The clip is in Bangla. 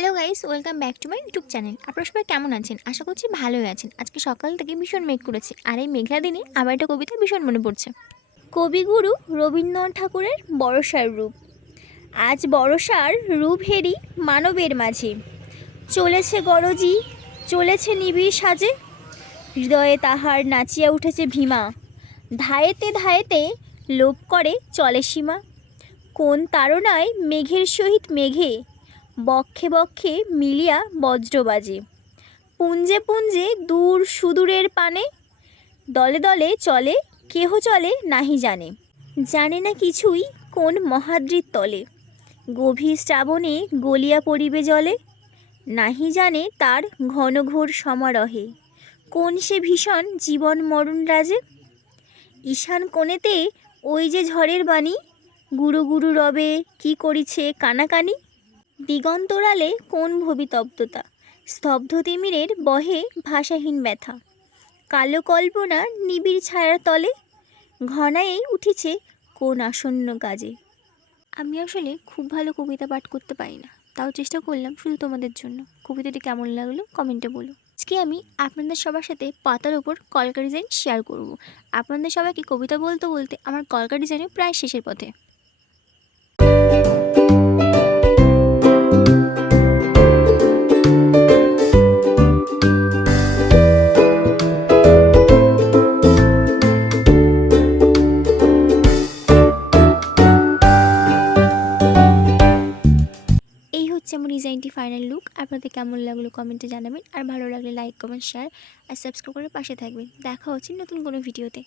Hello guys, welcome back to my YouTube channel. আপনারা সবাই কেমন আছেন? আশা করছি ভালোই আছেন। আজকে সকাল থেকে ভীষণ মেঘ করেছে, আর এই মেঘলা দিনে আমার একটা কবিতা ভীষণ মনে পড়ছে। কবিগুরু রবীন্দ্রনাথ ঠাকুরের বর্ষার রূপ। আজ বর্ষার রূপ হেরি মানবের মাঝে, চলেছে গরজি, চলেছে নিবিড় সাজে, হৃদয়ে তাহার নাচিয়া উঠেছে ভীমা, ধায়েতে ধায়েতে লোপ করে চলে সীমা। কোন তাড়নায় মেঘের সহিত মেঘে, বক্ষে বক্ষে মিলিয়া বজ্র বাজে, পুঞ্জে পুঞ্জে দূর সুদূরের পানে, দলে দলে চলে কেহ চলে নাহি জানে, জানে না কিছুই কোন মহাদ্রির তলে, গভীর শ্রাবণে গলিয়া পড়িবে জলে, নাহি জানে তার ঘনঘোর সমারোহে, কোন সে ভীষণ জীবন মরণ রাজে। ঈশান কোণেতে ওই যে ঝড়ের বাণী, গুরু গুরু রবে কি করিছে কানাকানি। দিগন্তরালে কোন ভবিতব্যতা, স্তব্ধ তিমিরের বহে ভাষাহীন ব্যথা, কালো কল্পনা নিবিড় ছায়ার তলে, ঘনায়েই উঠিছে কোন আসন্ন কাজে। আমি আসলে খুব ভালো কবিতা পাঠ করতে পারি না, তাও চেষ্টা করলাম শুধু তোমাদের জন্য। কবিতাটি কেমন লাগলো কমেন্টে বলো। আজকে আমি আপনাদের সবার সাথে পাতার ওপর কলকা ডিজাইন শেয়ার করব। আপনাদের সবাইকে কবিতা বলতে বলতে আমার কলকা ডিজাইনে প্রায় শেষের পথে। এই হচ্ছে আমার ডিজাইনটি ফাইনাল লুক। আপনাদের কেমন লাগলো কমেন্টে জানাবেন, আর ভালো লাগলে লাইক কমেন্ট শেয়ার আর সাবস্ক্রাইব করে পাশে থাকবেন। দেখা হচ্ছে নতুন কোনো ভিডিওতে।